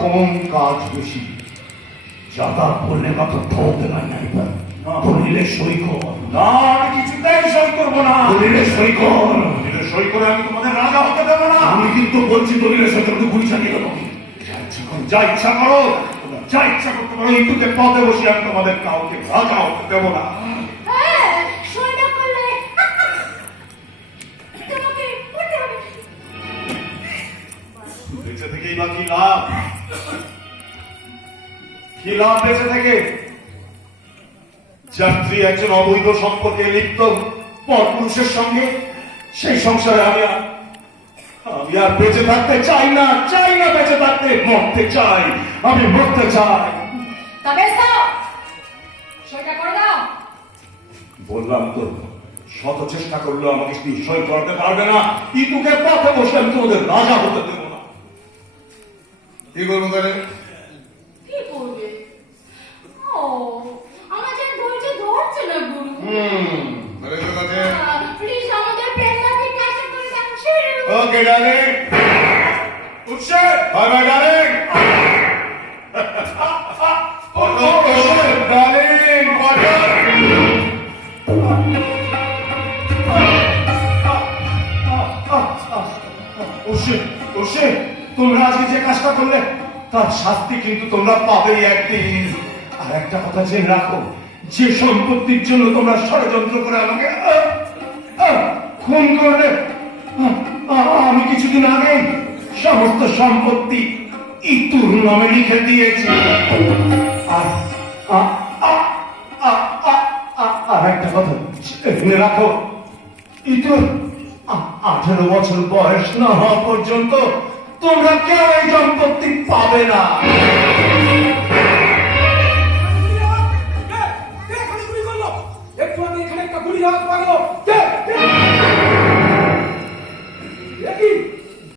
কম কাজ বেশি? যাতায়াত করলে মাত্র থোকে নাই নাই দলিলে সই কর। না আমি কিছুতেই সই করব না। দলিলে সই কর। দলিলে সই করে আমি তোমাদের রাজা হতে দেবো না। আমি কিন্তু বলছি দলিলে সই করতে গুলি। চালিয়ে দেবো যা ইচ্ছা করো, যা ইচ্ছা করো করতে পারো ইন্দুকে পদে বসে আমি তোমাদের কাউকে রাজা হতে দেবো না। হ্যাঁ বেঁচে থেকেই বা কি লাভ? কি লাভ বেঁচে থেকে? যাত্রী একজন অবৈধ সম্পর্কে লিপ্ত পরপুরুষের সঙ্গে সেই সংসারে আমি আমি আর বেঁচে থাকতে চাই না চাই না বেঁচে থাকতে মরতে চাই আমি মরতে চাই। তবে যাও করে দাও। বললাম তো শত চেষ্টা করলেও আমাকে নিশ্চয় করতে পারবে না। ইতুকে পথে বসে আমি তোমাদের রাজা হতে দেবো। কি করব তাহলে? কি করবে? ও আমার যেন ধৈর্য ধরছে না গুরু। হুম তাহলে তো কাছে প্লিজ আমাদের প্রেমটাকে কাছে করে দেখো ওকে ডার্লিং উৎসে বাই বাই ডার্লিং ডার্লিং উর্ষে উর্ষে তোমরা আজকে যে কাজটা করলে, তার শাস্তি কিন্তু তোমরা পাবেই একদিন। আর একটা কথা জেনে রাখো, যে সম্পত্তির জন্য তোমরা ষড়যন্ত্র করে আমাকে খুন করলে আমি কিছুদিন আগে সমস্ত সম্পত্তি ইতুর নামে লিখে দিয়েছি। আর একটা কথা জেনে রাখো, ইতুর আঠারো বছর বয়স না হওয়া পর্যন্ত তোমরা কেউ এই সম্পত্তি পাবে না।